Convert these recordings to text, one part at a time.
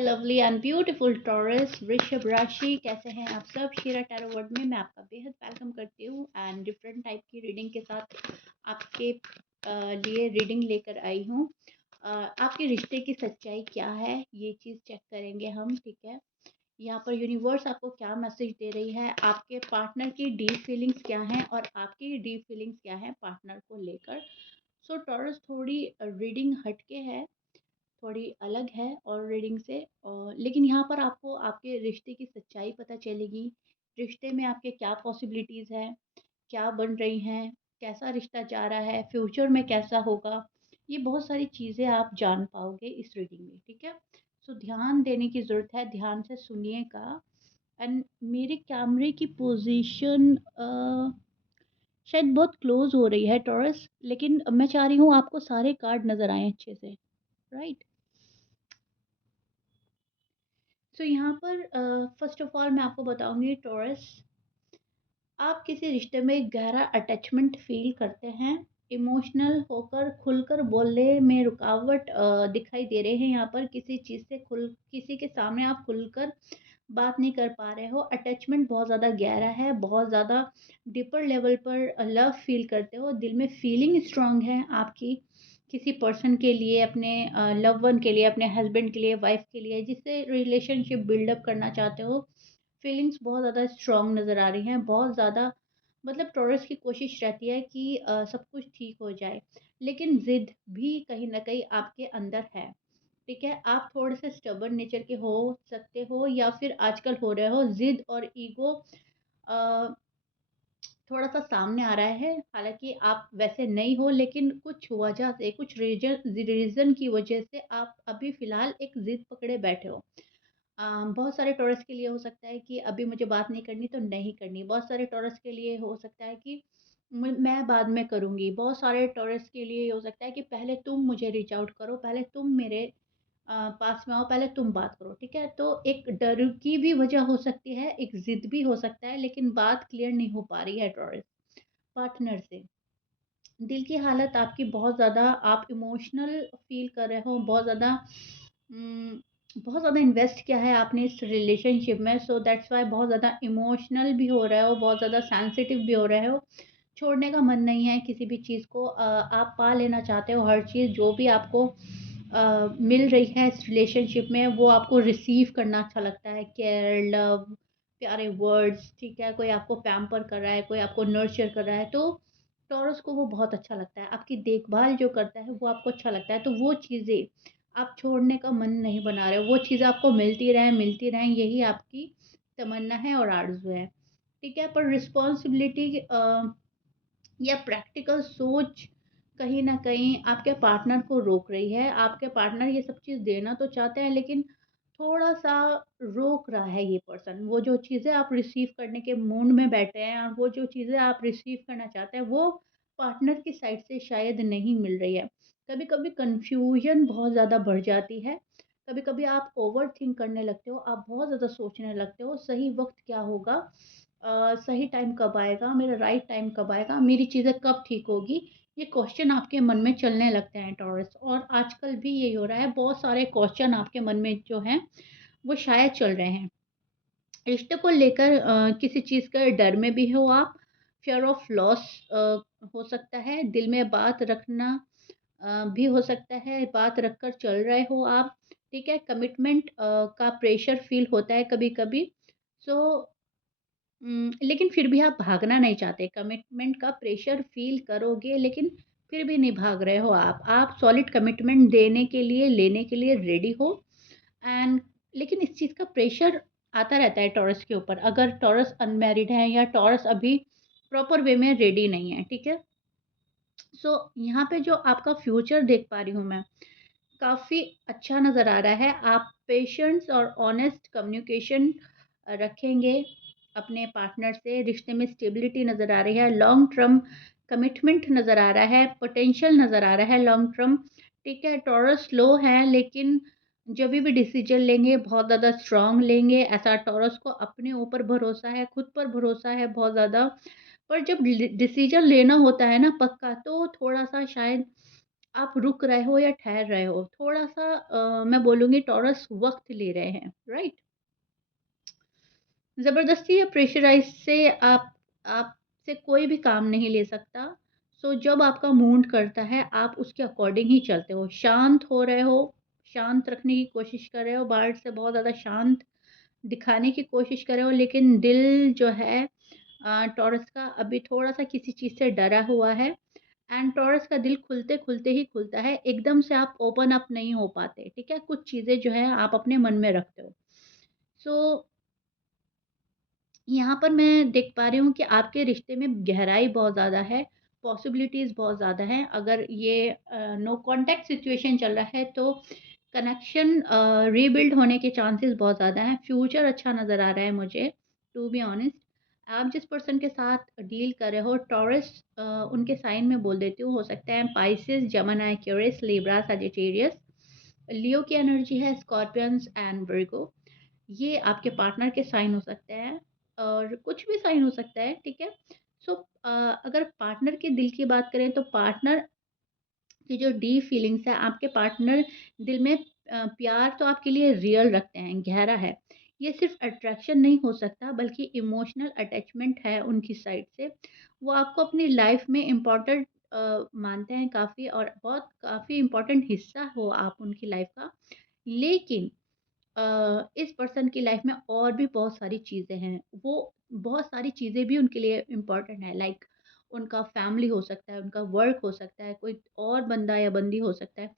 Lovely and beautiful taurus वृषभ राशि, कैसे हैं आप सब। शीरा टैरो वर्ड में मैं आपका बेहद वेलकम करती हूँ एंड डिफरेंट टाइप की रीडिंग के साथ आपके लिए रीडिंग लेकर आई हूँ। आपके रिश्ते की सच्चाई क्या है ये चीज़ चेक करेंगे हम, ठीक है। यहाँ पर यूनिवर्स आपको क्या मैसेज दे रही है, आपके पार्टनर की डीप फीलिंग्स क्या हैं और आपकी डीप फीलिंग्स क्या हैं पार्टनर को लेकर। सो टॉरस थोड़ी रीडिंग हटके है, थोड़ी अलग है और रीडिंग से, लेकिन यहाँ पर आपको आपके रिश्ते की सच्चाई पता चलेगी। रिश्ते में आपके क्या पॉसिबिलिटीज़ हैं, क्या बन रही हैं, कैसा रिश्ता जा रहा है, फ्यूचर में कैसा होगा। ये बहुत सारी चीज़ें आप जान पाओगे इस रीडिंग में, ठीक है। सो ध्यान देने की ज़रूरत है, ध्यान से सुनिएगा। एंड मेरे कैमरे की पोजीशन शायद बहुत क्लोज हो रही है टॉरस, लेकिन मैं चाह रही हूँ आपको सारे कार्ड नज़र आए अच्छे से, राइट। सो यहाँ पर फर्स्ट ऑफ ऑल मैं आपको बताऊंगी टॉरस, आप किसी रिश्ते में गहरा अटैचमेंट फील करते हैं। इमोशनल होकर खुलकर बोलने में रुकावट दिखाई दे रहे हैं। यहाँ पर किसी चीज़ से खुल किसी के सामने आप खुलकर बात नहीं कर पा रहे हो। अटैचमेंट बहुत ज़्यादा गहरा है, बहुत ज़्यादा डीपर लेवल पर लव फील करते हो, दिल में फीलिंग स्ट्रांग है आपकी किसी पर्सन के लिए, अपने लव वन के लिए, अपने हस्बैंड के लिए, वाइफ के लिए, जिससे रिलेशनशिप बिल्डअप करना चाहते हो। फीलिंग्स बहुत ज़्यादा स्ट्रांग नज़र आ रही हैं, बहुत ज़्यादा। मतलब टॉरस की कोशिश रहती है कि सब कुछ ठीक हो जाए, लेकिन ज़िद भी कहीं न कहीं आपके अंदर है, ठीक है। आप थोड़े से स्टबर्न नेचर के हो सकते हो या फिर आजकल हो रहे हो। ज़िद और ईगो अ, थोड़ा-सा सामने आ रहा है, हालाँकि आप वैसे नहीं हो, लेकिन कुछ वजह से, कुछ रीज़न की वजह से आप अभी फ़िलहाल एक ज़िद पकड़े बैठे हो। बहुत सारे टॉरस के लिए हो सकता है कि अभी मुझे बात नहीं करनी तो नहीं करनी। बहुत सारे टॉरस के लिए हो सकता है कि मैं बाद में करूँगी। बहुत सारे टॉरस के लिए हो सकता है कि पहले तुम मुझे रीच आउट करो, पहले तुम मेरे पास में आओ, पहले तुम बात करो, ठीक है। तो एक डर की भी वजह हो सकती है, एक ज़िद भी हो सकता है, लेकिन बात क्लियर नहीं हो पा रही है टॉरस पार्टनर से। दिल की हालत आपकी बहुत ज़्यादा, आप इमोशनल फ़ील कर रहे हो, बहुत ज़्यादा बहुत ज़्यादा इन्वेस्ट किया है आपने इस रिलेशनशिप में। सो दैट्स वाई बहुत ज़्यादा इमोशनल भी हो रहे हो, बहुत ज़्यादा सेंसिटिव भी हो रहे हो। छोड़ने का मन नहीं है किसी भी चीज़ को, आप पा लेना चाहते हो हर चीज़ जो भी आपको मिल रही है इस रिलेशनशिप में, वो आपको रिसीव करना अच्छा लगता है। केयर, लव, प्यारे वर्ड्स, ठीक है। कोई आपको पैम्पर कर रहा है, कोई आपको नर्चर कर रहा है, तो टॉरस को वो बहुत अच्छा लगता है। आपकी देखभाल जो करता है वो आपको अच्छा लगता है, तो वो चीज़ें आप छोड़ने का मन नहीं बना रहे हो। वो चीज़ें आपको मिलती रहें, यही आपकी तमन्ना है और आरज़ू है, ठीक है। पर रिस्पॉन्सिबिलिटी या प्रैक्टिकल सोच कहीं न कहीं आपके पार्टनर को रोक रही है। आपके पार्टनर ये सब चीज़ देना तो चाहते हैं, लेकिन थोड़ा-सा रोक रहा है ये पर्सन। वो जो चीज़ें आप रिसीव करने के मूड में बैठे हैं और वो जो चीज़ें आप रिसीव करना चाहते हैं, वो पार्टनर की साइड से शायद नहीं मिल रही है। कभी-कभी कन्फ्यूज़न बहुत ज़्यादा बढ़ जाती है। कभी-कभी आप ओवरथिंक करने लगते हो, आप बहुत ज़्यादा सोचने लगते हो, सही वक़्त क्या होगा? सही टाइम कब आएगा? मेरा राइट टाइम कब आएगा? मेरी चीज़ें कब ठीक होगी? ये क्वेश्चन आपके मन में चलने लगते हैं टॉरस, और आजकल भी यही हो रहा है। बहुत सारे क्वेश्चन आपके मन में जो हैं, वो शायद चल रहे हैं। रिश्ते को लेकर किसी चीज़ का डर में भी हो आप, फ़ियर ऑफ लॉस हो सकता है, दिल में बात रखना भी हो सकता है, बात रखकर चल रहे हो आप, ठीक है। कमिटमेंट का प्रेशर फ़ील होता है कभी-कभी। सो लेकिन फिर भी आप भागना नहीं चाहते, कमिटमेंट का प्रेशर फ़ील करोगे, लेकिन फिर भी नहीं भाग रहे हो आप। आप सॉलिड कमिटमेंट देने के लिए, लेने के लिए रेडी हो। एंड लेकिन इस चीज़ का प्रेशर आता रहता है टॉरस के ऊपर, अगर टॉरस अनमैरिड है या टॉरस अभी प्रॉपर वे में रेडी नहीं है, ठीक है। सो यहाँ पे जो आपका फ्यूचर देख पा रही हूँ मैं, काफ़ी अच्छा नज़र आ रहा है। आप पेशेंस और ऑनेस्ट कम्युनिकेशन रखेंगे अपने पार्टनर से। रिश्ते में स्टेबिलिटी नज़र आ रही है, लॉन्ग टर्म कमिटमेंट नज़र आ रहा है, पोटेंशियल नज़र आ रहा है लॉन्ग टर्म, ठीक है। टॉरस लो है, लेकिन जब भी डिसीजन लेंगे बहुत ज़्यादा स्ट्रांग लेंगे। ऐसा टॉरस को अपने ऊपर भरोसा है, खुद पर भरोसा है बहुत ज़्यादा। पर जब डिसीजन लेना होता है ना पक्का, तो थोड़ा सा शायद आप रुक रहे हो या ठहर रहे हो, थोड़ा-सा मैं बोलूँगी टॉरस वक़्त ले रहे हैं, राइट? ज़बरदस्ती या प्रेशराइज़ से आपसे कोई भी काम नहीं ले सकता। सो जब आपका मूड करता है, आप उसके अकॉर्डिंग ही चलते हो। शांत हो रहे हो, शांत रखने की कोशिश कर रहे हो, बाहर से बहुत ज़्यादा शांत दिखाने की कोशिश कर रहे हो, लेकिन दिल जो है टॉरस का अभी थोड़ा-सा किसी चीज़ से डरा हुआ है एंड टॉरस का दिल खुलते-खुलते ही खुलता है। एकदम से आप ओपन अप नहीं हो पाते, ठीक है? कुछ चीज़ें जो हैं आप अपने मन में रखते हो। सो यहाँ पर मैं देख पा रही हूँ कि आपके रिश्ते में गहराई बहुत ज़्यादा है, पॉसिबिलिटीज़ बहुत ज़्यादा हैं। अगर ये नो कॉन्टैक्ट सिचुएशन चल रहा है तो कनेक्शन रीबिल्ड होने के चांसेस बहुत ज़्यादा हैं। फ्यूचर अच्छा नज़र आ रहा है मुझे, टू बी ऑनेस्ट। आप जिस पर्सन के साथ डील कर रहे हो टॉरस, उनके साइन में बोल देती हूँ, हो सकता है Pisces, Gemini, Aquarius, Libra, Sagittarius. Leo की एनर्जी है स्कॉर्पियंस एंड वर्गो। ये आपके पार्टनर के साइन हो सकते हैं और कुछ भी साइन हो सकता है, ठीक है? सो अगर पार्टनर के दिल की बात करें तो पार्टनर की जो डीप फीलिंग्स है, आपके पार्टनर दिल में प्यार तो आपके लिए रियल रखते हैं, गहरा है। ये सिर्फ़ अट्रैक्शन नहीं हो सकता बल्कि इमोशनल अटैचमेंट है उनकी साइड से। वो आपको अपनी लाइफ़ में इम्पोर्टेंट मानते हैं काफ़ी और बहुत काफ़ी इम्पोर्टेंट हिस्सा हो आप उनकी लाइफ़ का। लेकिन इस पर्सन की लाइफ में और भी बहुत सारी चीज़ें हैं। वो बहुत सारी चीज़ें भी उनके लिए इम्पोर्टेंट है, लाइक उनका फैमिली हो सकता है, उनका वर्क हो सकता है, कोई और बंदा या बंदी हो सकता है।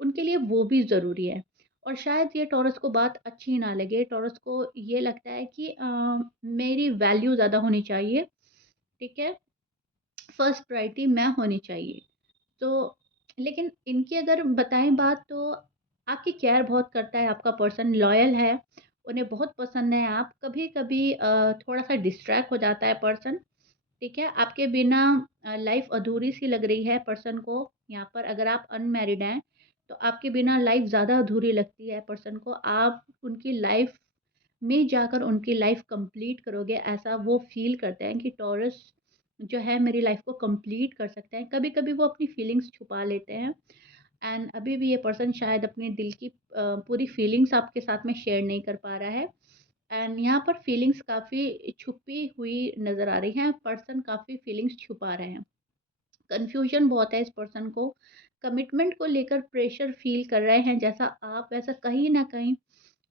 उनके लिए वो भी ज़रूरी है। और शायद ये टॉरस को बात अच्छी ना लगे, टॉरस को ये लगता है कि मेरी वैल्यू ज़्यादा होनी चाहिए, ठीक है? फर्स्ट प्रायोरिटी मैं होनी चाहिए। तो लेकिन इनकी अगर बताएँ बात तो आपकी केयर बहुत करता है, आपका पर्सन लॉयल है, उन्हें बहुत पसंद है आप। कभी-कभी थोड़ा-सा डिस्ट्रैक्ट हो जाता है पर्सन, ठीक है? आपके बिना लाइफ़ अधूरी-सी लग रही है पर्सन को, यहाँ पर अगर आप अनमैरिड हैं, तो आपके बिना लाइफ़ ज़्यादा अधूरी लगती है पर्सन को। आप उनकी लाइफ़ में जाकर उनकी लाइफ़ कंप्लीट करोगे, ऐसा वो फ़ील करते हैं कि टॉरस जो है मेरी लाइफ़ को कंप्लीट कर सकते हैं। कभी-कभी वो अपनी फीलिंग्स छुपा लेते हैं एंड अभी भी ये पर्सन शायद अपने दिल की पूरी फीलिंग्स आपके साथ में शेयर नहीं कर पा रहा है एंड यहाँ पर फीलिंग्स काफ़ी छुपी हुई नज़र आ रही हैं, पर्सन काफ़ी फीलिंग्स छुपा रहे हैं। कन्फ्यूजन बहुत है इस पर्सन को, कमिटमेंट को लेकर प्रेशर फ़ील कर रहे हैं जैसा आप, वैसा कहीं न कहीं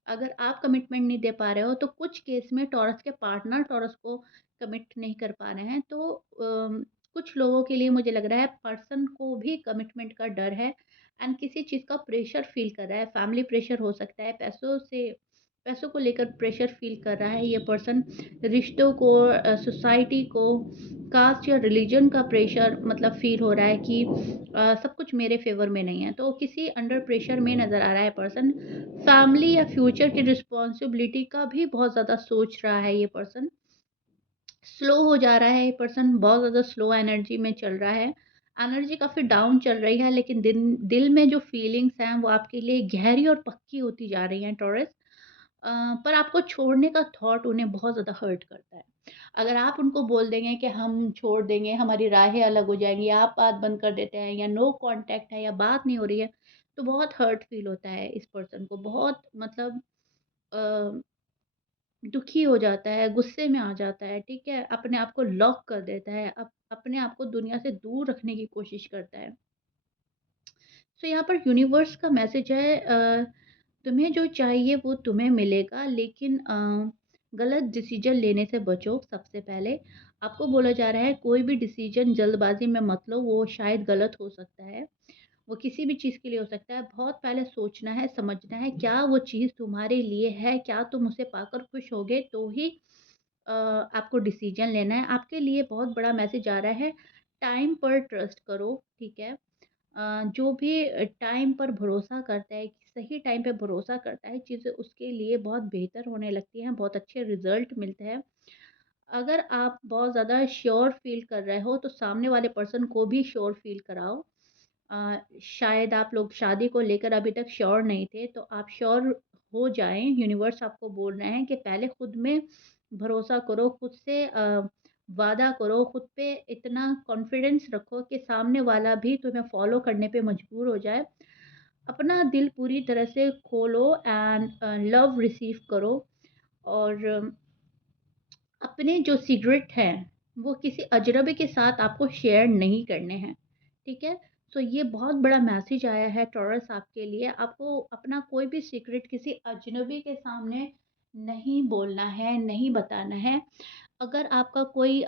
अगर आप कमिटमेंट नहीं दे पा रहे हो तो कुछ केस में टॉरस के पार्टनर टॉरस को कमिट नहीं कर पा रहे हैं, तो कुछ लोगों के लिए मुझे लग रहा है पर्सन को भी कमिटमेंट का डर है एंड किसी चीज़ का प्रेशर फील कर रहा है, फैमिली प्रेशर हो सकता है, पैसों को लेकर प्रेशर फील कर रहा है ये पर्सन, रिश्तों को, सोसाइटी को, कास्ट या रिलीजन का प्रेशर मतलब फील हो रहा है कि सब कुछ मेरे फेवर में नहीं है, तो किसी अंडर प्रेशर में नज़र आ रहा है पर्सन। फैमिली या फ्यूचर की रिस्पॉन्सिबिलिटी का भी बहुत ज़्यादा सोच रहा है ये पर्सन। स्लो हो जा रहा है ये पर्सन, बहुत ज़्यादा स्लो एनर्जी में चल रहा है। एनर्जी काफ़ी डाउन चल रही है लेकिन दिल में जो फीलिंग्स हैं वो आपके लिए गहरी और पक्की होती जा रही हैं टॉरस। पर आपको छोड़ने का थॉट उन्हें बहुत ज़्यादा हर्ट करता है। अगर आप उनको बोल देंगे कि हम छोड़ देंगे, हमारी राहें अलग हो जाएँगी, आप बात बंद कर देते हैं या नो कॉन्टैक्ट है या बात नहीं हो रही है, तो बहुत हर्ट फ़ील होता है इस पर्सन को। बहुत मतलब अ, दुखी हो जाता है, गुस्से में आ जाता है, ठीक है? अपने आप को लॉक कर देता है, अपने आप को दुनिया से दूर रखने की कोशिश करता है। सो यहाँ पर यूनिवर्स का मैसेज है, तुम्हें जो चाहिए वो तुम्हें मिलेगा लेकिन गलत डिसीजन लेने से बचो सबसे पहले। आपको बोला जा रहा है कोई भी डिसीजन जल्दबाज़ी में मत लो, वो शायद गलत हो सकता है। वो किसी भी चीज़ के लिए हो सकता है। बहुत पहले सोचना है, समझना है क्या वो चीज़ तुम्हारे लिए है, क्या तुम उसे पाकर खुश होगे तो ही आपको डिसीजन लेना है। आपके लिए बहुत बड़ा मैसेज आ रहा है, टाइम पर ट्रस्ट करो, ठीक है? जो भी टाइम पर भरोसा करता है, सही टाइम पे भरोसा करता है, चीज़ें उसके लिए बहुत बेहतर होने लगती हैं, बहुत अच्छे रिज़ल्ट मिलते हैं। अगर आप बहुत ज़्यादा श्योर फ़ील कर रहे हो, तो सामने वाले पर्सन को भी श्योर फ़ील कराओ। शायद आप लोग शादी को लेकर अभी तक श्योर नहीं थे, तो आप श्योर हो जाएँ। यूनिवर्स आपको बोल रहे हैं कि पहले खुद में भरोसा करो, खुद से वादा करो, खुद पे इतना कॉन्फिडेंस रखो कि सामने वाला भी तुम्हें फ़ॉलो करने पे मजबूर हो जाए। अपना दिल पूरी तरह से खोलो एंड लव रिसीव करो और अपने जो सीक्रेट हैं, वो किसी अजनबी के साथ आपको शेयर नहीं करने हैं, ठीक है? सो ये बहुत बड़ा मैसेज आया है टॉरस आपके लिए, आपको अपना कोई भी सीक्रेट किसी अजनबी के सामने नहीं बोलना है, नहीं बताना है। अगर आपका कोई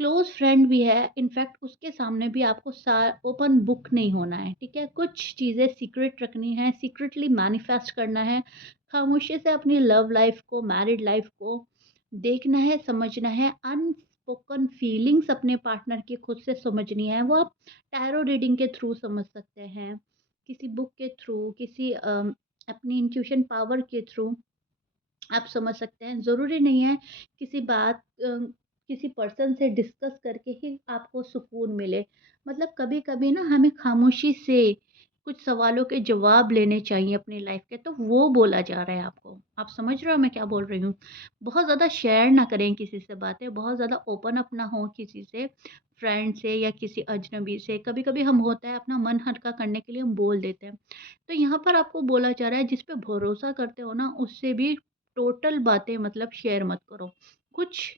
क्लोज़ फ्रेंड भी है, इनफैक्ट उसके सामने भी आपको सा ओपन बुक नहीं होना है, ठीक है? कुछ चीज़ें सीक्रेट रखनी है, सीक्रेटली मैनिफेस्ट करना है, खामोशी से अपनी लव लाइफ़ को, मैरिड लाइफ़ को देखना है, समझना है, अनस्पोकन फीलिंग्स अपने पार्टनर की खुद से समझनी है, वो आप टैरो रीडिंग के थ्रू समझ सकते हैं, किसी बुक के थ्रू, किसी अपनी इंट्यूशन पावर के थ्रू आप समझ सकते हैं। ज़रूरी नहीं है किसी बात किसी पर्सन से डिस्कस करके ही आपको सुकून मिले। मतलब कभी-कभी ना हमें खामोशी से कुछ सवालों के जवाब लेने चाहिए अपनी लाइफ़ के, तो वो बोला जा रहा है आपको। आप समझ रहे हो मैं क्या बोल रही हूँ? बहुत ज़्यादा शेयर ना करें किसी से बातें, बहुत ज़्यादा ओपन अप ना हों किसी से, फ्रेंड से या किसी अजनबी से। कभी-कभी हम होता है अपना मन हल्का करने के लिए हम बोल देते हैं। तो यहाँ पर आपको बोला जा रहा है जिस पे भरोसा करते हो ना उससे भी टोटल बातें मतलब शेयर मत करो। कुछ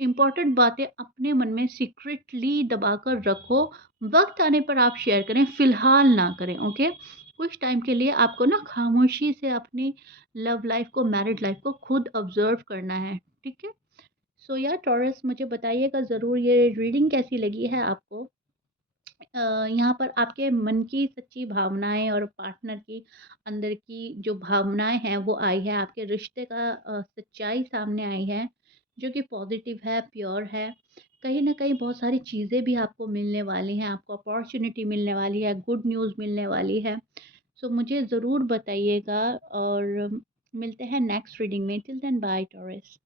इम्पोर्टेंट बातें अपने मन में सीक्रेटली दबाकर रखो, वक़्त आने पर आप शेयर करें, फ़िलहाल ना करें, ओके? कुछ टाइम के लिए आपको ना खामोशी से अपनी लव लाइफ़ को, मैरिड लाइफ़ को खुद ऑब्ज़र्व करना है, ठीक है? सो या टॉरस मुझे बताइएगा ज़रूर ये रीडिंग कैसी लगी है आपको? यहाँ पर आपके मन की सच्ची भावनाएँ और पार्टनर की अंदर की जो भावनाएँ हैं वो आई है, आपके रिश्ते का सच्चाई सामने आई है, जो कि पॉज़िटिव है, प्योर है। कहीं न कहीं बहुत सारी चीज़ें भी आपको मिलने वाली हैं, आपको अपॉर्च्युनिटी मिलने वाली है, गुड न्यूज़ मिलने वाली है। सो मुझे ज़रूर बताइएगा और मिलते हैं नेक्स्ट रीडिंग में। Till then bye taurus.